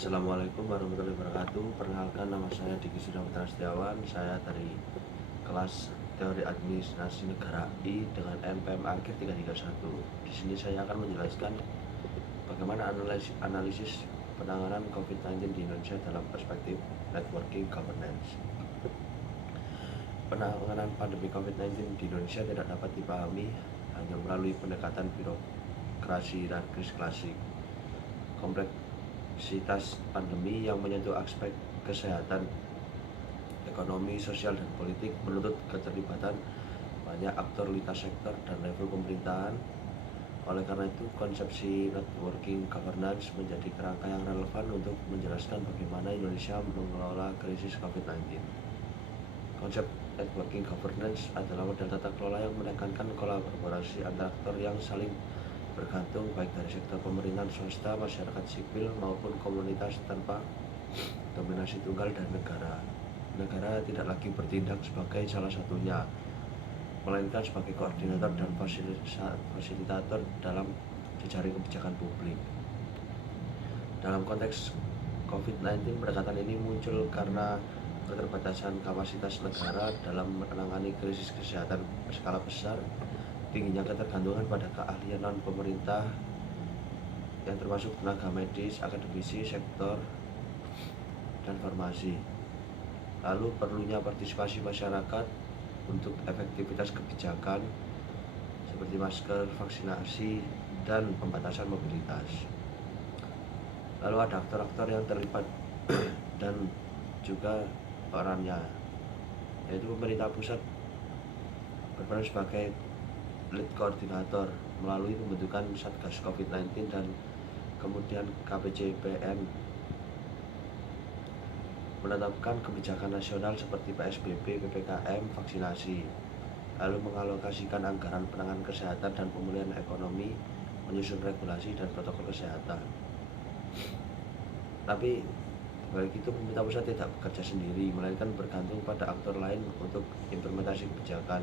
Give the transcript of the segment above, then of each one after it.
Assalamualaikum warahmatullahi wabarakatuh. Perkenalkan, nama saya Diki Sudamutra Setiawan. Saya dari kelas Teori Administrasi Negara I dengan NPM akhir 331. Di sini saya akan menjelaskan bagaimana analisis penanganan COVID-19 di Indonesia dalam perspektif networking governance. Penanganan pandemi COVID-19 di Indonesia tidak dapat dipahami hanya melalui pendekatan birokrasi dan kris klasik. Kompleksitas pandemi yang menyentuh aspek kesehatan, ekonomi, sosial, dan politik menuntut keterlibatan banyak aktor lintas sektor dan level pemerintahan. Oleh karena itu, konsepsi networking governance menjadi kerangka yang relevan untuk menjelaskan bagaimana Indonesia mengelola krisis COVID-19. Konsep networking governance adalah model tata kelola yang menekankan kolaborasi antar aktor yang saling bergantung, baik dari sektor pemerintahan swasta, masyarakat sipil, maupun komunitas tanpa dominasi tunggal dan negara. Negara tidak lagi bertindak sebagai salah satunya, melainkan sebagai koordinator dan fasilitator dalam jejaring kebijakan publik. Dalam konteks COVID-19, pendekatan ini muncul karena keterbatasan kapasitas negara dalam menangani krisis kesehatan berskala besar, tingginya ketergantungan pada keahlian non-pemerintah yang termasuk tenaga medis, akademisi, sektor, dan farmasi. Lalu perlunya partisipasi masyarakat untuk efektivitas kebijakan seperti masker, vaksinasi, dan pembatasan mobilitas. Lalu ada aktor-aktor yang terlibat dan juga perannya, yaitu pemerintah pusat berperan sebagai lead koordinator melalui pembentukan Satgas COVID-19 dan kemudian KPCPN menetapkan kebijakan nasional seperti PSBB, PPKM, vaksinasi, lalu mengalokasikan anggaran penanganan kesehatan dan pemulihan ekonomi, menyusun regulasi dan protokol kesehatan. Tapi baik itu, pemerintah pusat tidak bekerja sendiri, melainkan bergantung pada aktor lain untuk implementasi kebijakan,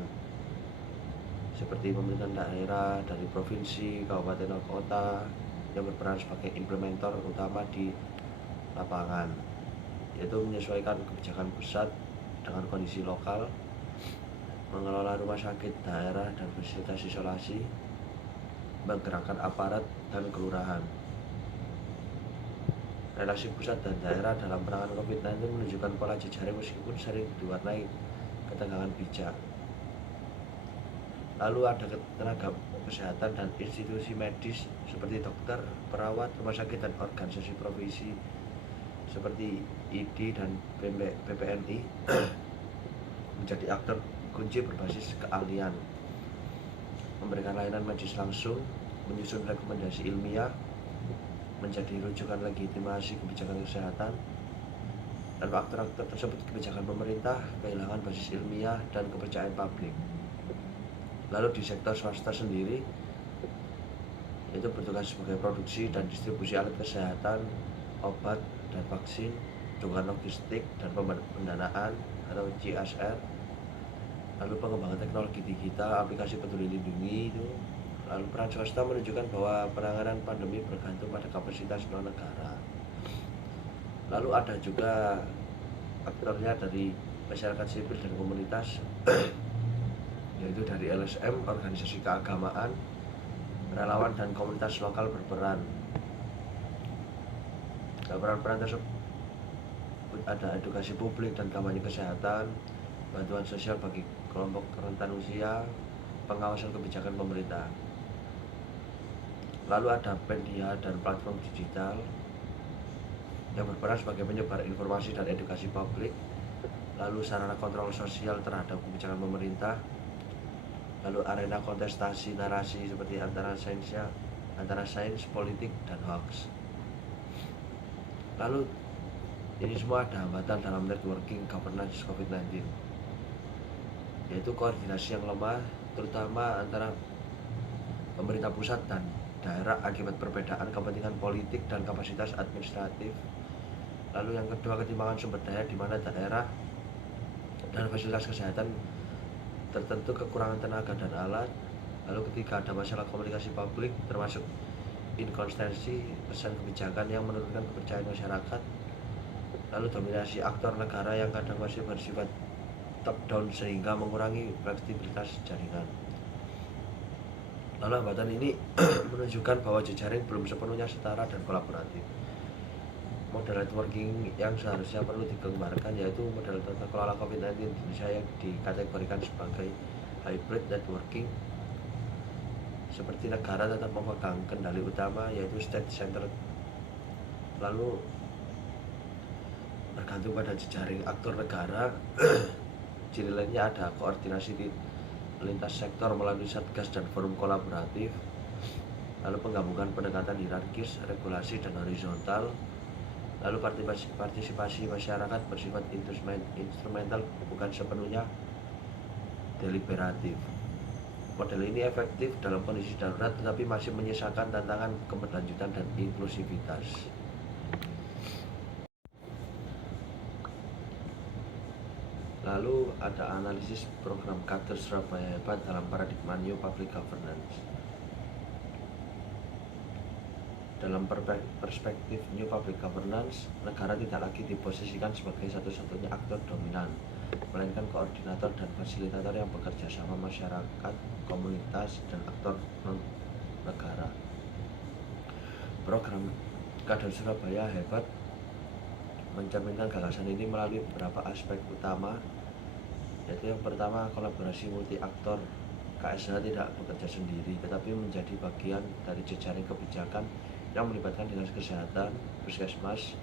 seperti pemerintahan daerah dari provinsi, kabupaten, atau kota yang berperan sebagai implementer utama di lapangan, yaitu menyesuaikan kebijakan pusat dengan kondisi lokal, mengelola rumah sakit daerah dan fasilitas isolasi, menggerakkan aparat dan kelurahan. Relasi pusat dan daerah dalam penanganan COVID-19 menunjukkan pola jejaring meskipun sering diwarnai ketegangan bijak. Lalu ada tenaga kesehatan dan institusi medis seperti dokter, perawat, rumah sakit, dan organisasi profesi seperti ID dan PPNI menjadi aktor kunci berbasis keahlian, memberikan layanan medis langsung, menyusun rekomendasi ilmiah, menjadi rujukan legitimasi kebijakan kesehatan. Dan aktor-aktor tersebut kebijakan pemerintah kehilangan basis ilmiah dan kepercayaan publik. Lalu di sektor swasta sendiri, yaitu bertugas sebagai produksi dan distribusi alat kesehatan, obat dan vaksin, dukungan logistik dan pendanaan atau CSR, lalu pengembangan teknologi digital, aplikasi peduli lindungi itu. Lalu peran swasta menunjukkan bahwa penanganan pandemi bergantung pada kapasitas non-negara. Lalu ada juga aktornya dari masyarakat sipil dan komunitas, yaitu dari LSM, organisasi keagamaan, relawan, dan komunitas lokal berperan. Peran-peran tersebut ada edukasi publik dan kampanye kesehatan, bantuan sosial bagi kelompok rentan usia, pengawasan kebijakan pemerintah. Lalu ada media dan platform digital yang berperan sebagai penyebar informasi dan edukasi publik, lalu sarana kontrol sosial terhadap kebijakan pemerintah, lalu arena kontestasi narasi seperti antara sains, politik, dan hoax. Lalu ini semua ada hambatan dalam networking governance COVID-19, yaitu koordinasi yang lemah, terutama antara pemerintah pusat dan daerah akibat perbedaan kepentingan politik dan kapasitas administratif. Lalu yang kedua, ketimpangan sumber daya di mana daerah dan fasilitas kesehatan tertentu kekurangan tenaga dan alat. Lalu ketiga, ada masalah komunikasi publik termasuk inkonsistensi pesan kebijakan yang menurunkan kepercayaan masyarakat, lalu dominasi aktor negara yang kadang masih bersifat top down sehingga mengurangi fleksibilitas jaringan. Lalu hambatan ini menunjukkan bahwa jejaring belum sepenuhnya setara dan kolaboratif. Model networking yang seharusnya perlu dikembangkan yaitu model tata kelola COVID-19 di Indonesia yang dikategorikan sebagai hybrid networking, seperti negara tetap memegang kendali utama yaitu state center, lalu bergantung pada jejaring aktor negara. Ciri lainnya ada koordinasi di lintas sektor melalui satgas dan forum kolaboratif, lalu penggabungan pendekatan hierarkis, regulasi, dan horizontal, lalu partisipasi masyarakat bersifat instrumental bukan sepenuhnya deliberatif. Model ini efektif dalam kondisi darurat tetapi masih menyisakan tantangan keberlanjutan dan inklusivitas. Lalu ada analisis program Kader Surabaya Hebat dalam paradigma New Public Governance. Dalam perspektif New Public Governance, negara tidak lagi diposisikan sebagai satu-satunya aktor dominan, melainkan koordinator dan fasilitator yang bekerja sama masyarakat, komunitas, dan aktor non-negara. Program Kader Surabaya Hebat mencerminkan gagasan ini melalui beberapa aspek utama, yaitu yang pertama, kolaborasi multi aktor. KSH tidak bekerja sendiri, tetapi menjadi bagian dari jejaring kebijakan yang melibatkan dinas kesehatan, puskesmas,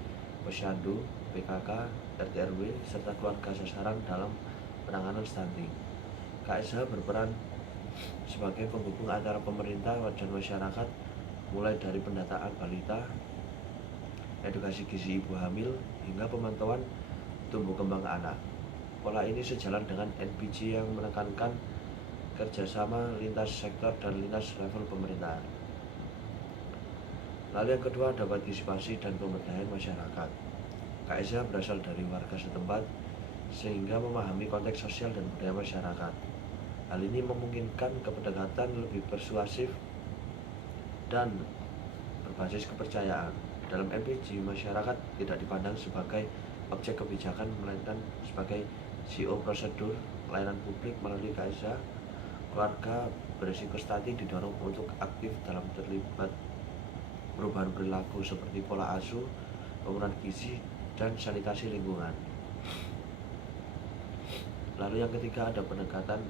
posyandu, PKK, RT RW, serta keluarga sasaran dalam penanganan stunting. KSH berperan sebagai penghubung antara pemerintah dan masyarakat, mulai dari pendataan balita, edukasi gizi ibu hamil, hingga pemantauan tumbuh kembang anak. Pola ini sejalan dengan NPG yang menekankan kerjasama lintas sektor dan lintas level pemerintahan. Lalu yang kedua ada partisipasi dan pemberdayaan masyarakat. KSH berasal dari warga setempat sehingga memahami konteks sosial dan budaya masyarakat. Hal ini memungkinkan pendekatan lebih persuasif dan berbasis kepercayaan. Dalam NPG, masyarakat tidak dipandang sebagai objek kebijakan, melainkan sebagai CEO prosedur pelayanan publik. Melalui KSH, keluarga berisiko stunting didorong untuk aktif dalam terlibat perubahan perilaku seperti pola asuh, pemenuhan gizi, dan sanitasi lingkungan. Lalu yang ketiga ada pendekatan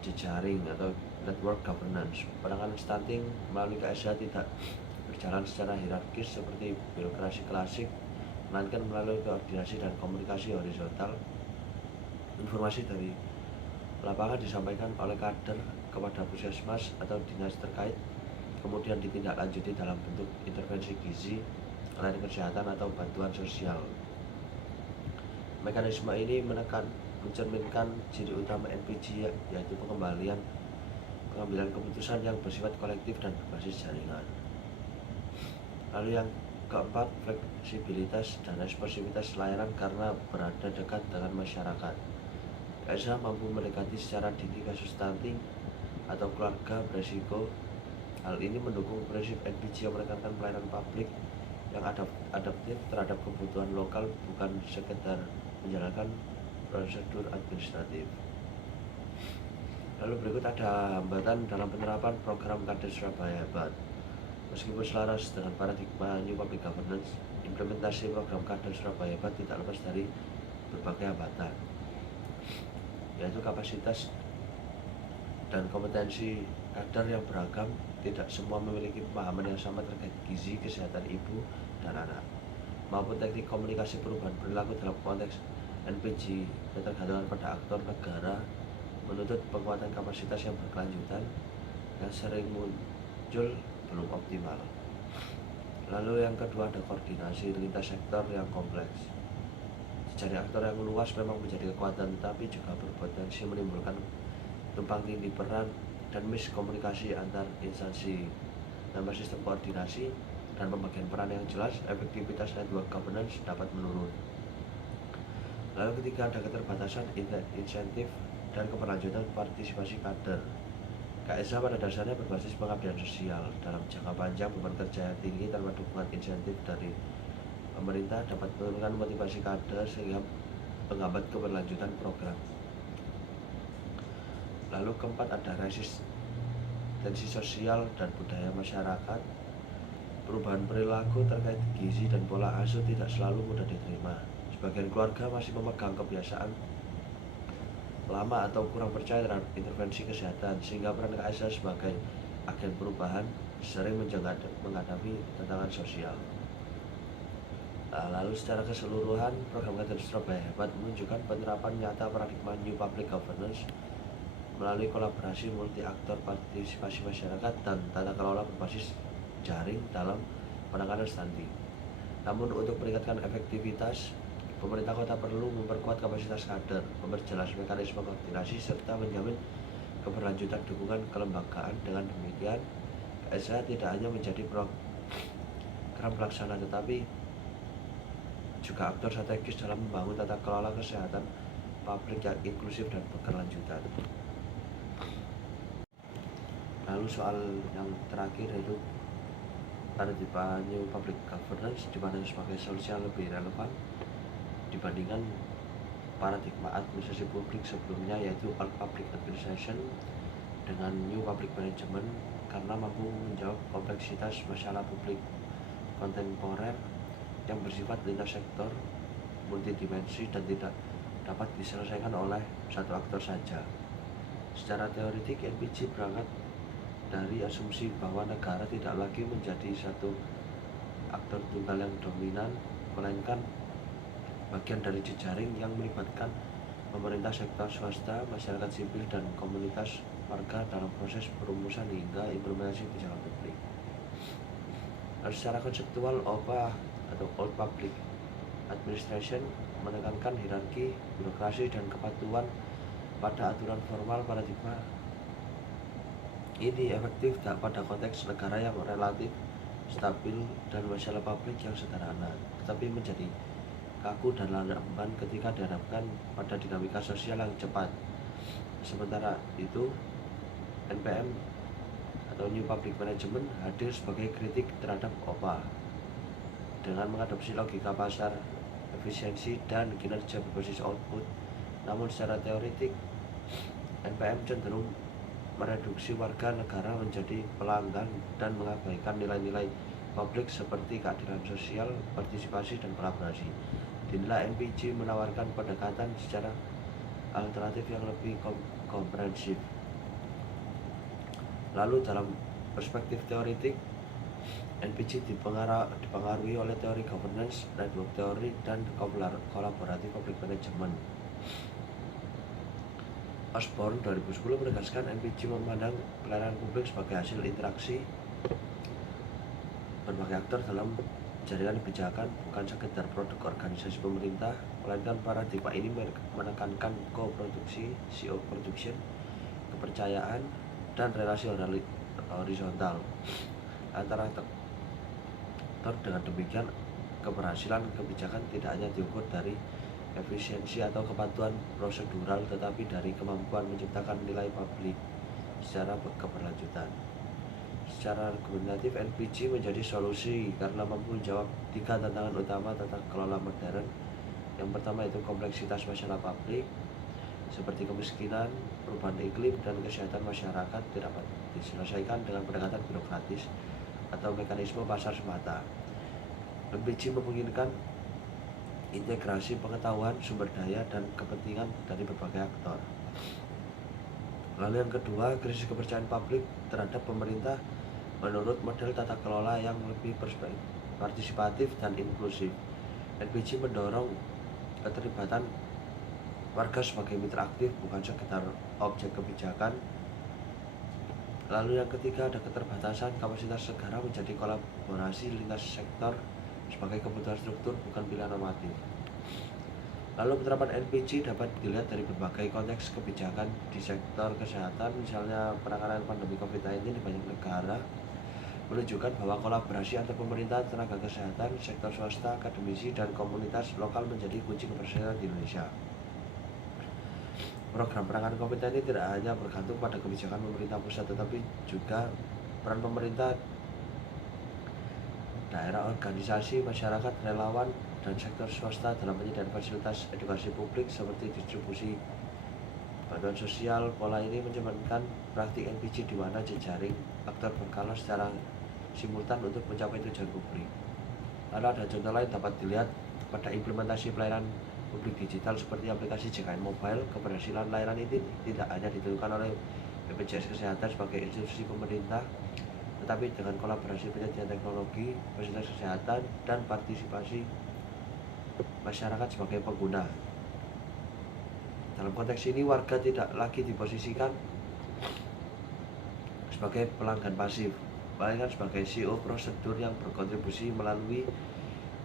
jejaring atau network governance. Penanganan stunting melalui KSH tidak berjalan secara hierarkis seperti birokrasi klasik, melainkan melalui koordinasi dan komunikasi horizontal. Informasi dari lapangan disampaikan oleh kader kepada puskesmas atau dinas terkait, kemudian ditindaklanjuti dalam bentuk intervensi gizi, layanan kesehatan, atau bantuan sosial. Mekanisme ini mencerminkan ciri utama NPG, yaitu pengambilan keputusan yang bersifat kolektif dan berbasis jaringan. Lalu yang keempat, fleksibilitas dan responsivitas layanan karena berada dekat dengan masyarakat. KSH mampu mendekati secara dini kasus stunting atau keluarga beresiko. Hal ini mendukung prinsip NPG yang menekankan pelayanan publik yang adaptif terhadap kebutuhan lokal, bukan sekedar menjalankan prosedur administratif. Lalu berikut ada hambatan dalam penerapan program Kader Surabaya Hebat. Meskipun selaras dengan paradigma New Public Governance, implementasi program Kader Surabaya Hebat tidak lepas dari berbagai hambatan, yaitu kapasitas dan kompetensi kader yang beragam. Tidak semua memiliki pemahaman yang sama terkait gizi, kesehatan ibu dan anak, maupun teknik komunikasi perubahan perilaku dalam konteks NPG. Ketergantungan pada aktor negara menuntut penguatan kapasitas yang berkelanjutan yang sering muncul belum optimal. Lalu yang kedua ada koordinasi lintas sektor yang kompleks. Jejaring aktor yang luas memang menjadi kekuatan, tapi juga berpotensi menimbulkan tumpang tindih peran dan miskomunikasi antar instansi. Tanpa sistem koordinasi dan pembagian peran yang jelas, efektivitas network governance dapat menurun. Lalu ketiga ada keterbatasan insentif dan keberlanjutan partisipasi kader. KSH pada dasarnya berbasis pengabdian sosial. Dalam jangka panjang, beban kerja yang tinggi tanpa dukungan insentif dari pemerintah dapat menurunkan motivasi kader sehingga menghambat keberlanjutan program. Lalu keempat, ada resistensi sosial dan budaya masyarakat. Perubahan perilaku terkait gizi dan pola asuh tidak selalu mudah diterima. Sebagian keluarga masih memegang kebiasaan lama atau kurang percaya terhadap intervensi kesehatan, sehingga peran KSH sebagai agen perubahan sering menghadapi tantangan sosial. Lalu secara keseluruhan, program Kader Surabaya Hebat menunjukkan penerapan nyata paradigma New Public Governance melalui kolaborasi multi aktor, partisipasi masyarakat, dan tata kelola berbasis jaring dalam penanganan stunting. Namun untuk meningkatkan efektivitas, pemerintah kota perlu memperkuat kapasitas kader, memperjelas mekanisme koordinasi, serta menjamin keberlanjutan dukungan kelembagaan. Dengan demikian, KSH tidak hanya menjadi program pelaksana, tetapi juga aktor strategis dalam membangun tata kelola kesehatan publik yang inklusif dan berkelanjutan. Lalu soal yang terakhir yaitu paradigma New Public Governance dipandang sebagai solusi yang lebih relevan dibandingkan paradigma administrasi publik sebelumnya, yaitu Old Public Administration dengan New Public Management, karena mampu menjawab kompleksitas masalah publik kontemporer yang bersifat lintas sektor, multidimensi, dan tidak dapat diselesaikan oleh satu aktor saja. Secara teoritik, NPG berangkat dari asumsi bahwa negara tidak lagi menjadi satu aktor tunggal yang dominan, melainkan bagian dari jejaring yang melibatkan pemerintah, sektor swasta, masyarakat sipil, dan komunitas warga dalam proses perumusan hingga implementasi kebijakan publik. Dan secara konseptual, OPA atau Old Public Administration menekankan hierarki, birokrasi, dan kepatuhan pada aturan formal. Paradigma ini efektif pada konteks negara yang relatif stabil dan masalah publik yang sederhana, tetapi menjadi kaku dan lamban ketika dihadapkan pada dinamika sosial yang cepat. Sementara itu, NPM atau New Public Management hadir sebagai kritik terhadap OPA dengan mengadopsi logika pasar, efisiensi, dan kinerja berbasis output. Namun secara teoritik, NPM cenderung mereduksi warga negara menjadi pelanggan dan mengabaikan nilai-nilai publik seperti keadilan sosial, partisipasi, dan kolaborasi. Dinilai NPG menawarkan pendekatan secara alternatif yang lebih komprehensif. Lalu dalam perspektif teoritik, NPG dipengaruhi oleh teori governance, network theory, dan kolaboratif public management. Osborne 2010 menegaskan NPG memandang pelayanan publik sebagai hasil interaksi berbagai aktor dalam jaringan kebijakan, bukan sekedar produk organisasi pemerintah, melainkan paradigma ini menekankan co-produksi, co-production, kepercayaan, dan relasi horizontal antara aktor. Dengan demikian, keberhasilan kebijakan tidak hanya diukur dari efisiensi atau kepatuhan prosedural, tetapi dari kemampuan menciptakan nilai publik secara keberlanjutan. Secara argumentatif, NPG menjadi solusi karena mampu menjawab 3 tantangan utama tata kelola modern. Yang pertama itu kompleksitas masalah publik seperti kemiskinan, perubahan iklim, dan kesehatan masyarakat tidak dapat diselesaikan dengan pendekatan birokratis atau mekanisme pasar semata. NPG memungkinkan integrasi pengetahuan, sumber daya, dan kepentingan dari berbagai aktor. Lalu yang kedua, krisis kepercayaan publik terhadap pemerintah menurut model tata kelola yang lebih partisipatif dan inklusif. NPG mendorong keterlibatan warga sebagai mitra aktif, bukan sekedar objek kebijakan. Lalu yang ketiga, ada keterbatasan kapasitas negara menjadi kolaborasi lintas sektor sebagai kebutuhan struktur, bukan pilihan normatif. Lalu penerapan NPG dapat dilihat dari berbagai konteks kebijakan di sektor kesehatan, misalnya penanganan pandemi COVID-19 di banyak negara menunjukkan bahwa kolaborasi antar pemerintah, tenaga kesehatan, sektor swasta, akademisi, dan komunitas lokal menjadi kunci keberhasilan di Indonesia. Program penanganan COVID-19 ini tidak hanya bergantung pada kebijakan pemerintah pusat, tetapi juga peran pemerintah daerah, organisasi, masyarakat, relawan, dan sektor swasta dalam penyediaan fasilitas edukasi publik seperti distribusi bantuan sosial. Pola ini mencerminkan praktik NPC di mana jejaring aktor berkala secara simultan untuk mencapai tujuan publik. Lalu ada contoh lain dapat dilihat pada implementasi pelayanan publik digital seperti aplikasi JKN Mobile. Keberhasilan layanan ini tidak hanya ditentukan oleh BPJS Kesehatan sebagai institusi pemerintah, tetapi dengan kolaborasi penyediaan teknologi, fasilitas kesehatan, dan partisipasi masyarakat sebagai pengguna. Dalam konteks ini, warga tidak lagi diposisikan sebagai pelanggan pasif, melainkan sebagai CEO prosedur yang berkontribusi melalui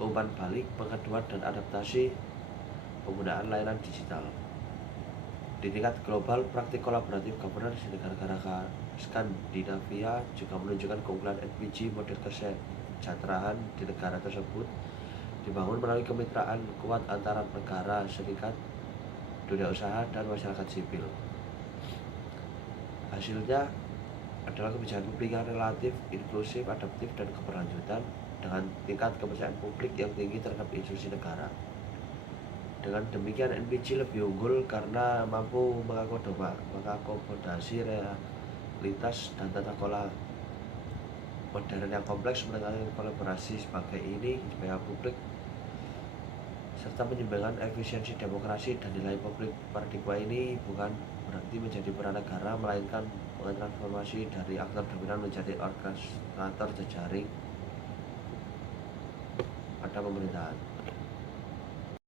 umpan balik, pengaduan, dan adaptasi penggunaan layanan digital. Di tingkat global, praktik kolaboratif governance di negara-negara Skandinavia juga menunjukkan keunggulan NPG. Model kesejahteraan di negara tersebut dibangun melalui kemitraan kuat antara negara, serikat, dunia usaha, dan masyarakat sipil. Hasilnya adalah kebijakan publik yang relatif, inklusif, adaptif, dan keberlanjutan dengan tingkat kepercayaan publik yang tinggi terhadap institusi negara. Dengan demikian, NPG lebih unggul karena mampu mengakomodasi realitas dan tata kelola modern yang kompleks, mengenai kolaborasi sebagai ini supaya publik serta menyeimbangkan efisiensi demokrasi dan nilai publik. Paradigma ini bukan berarti menjadi peran negara, melainkan mentransformasi dari aktor dominan menjadi orkestrator jejaring pada pemerintahan.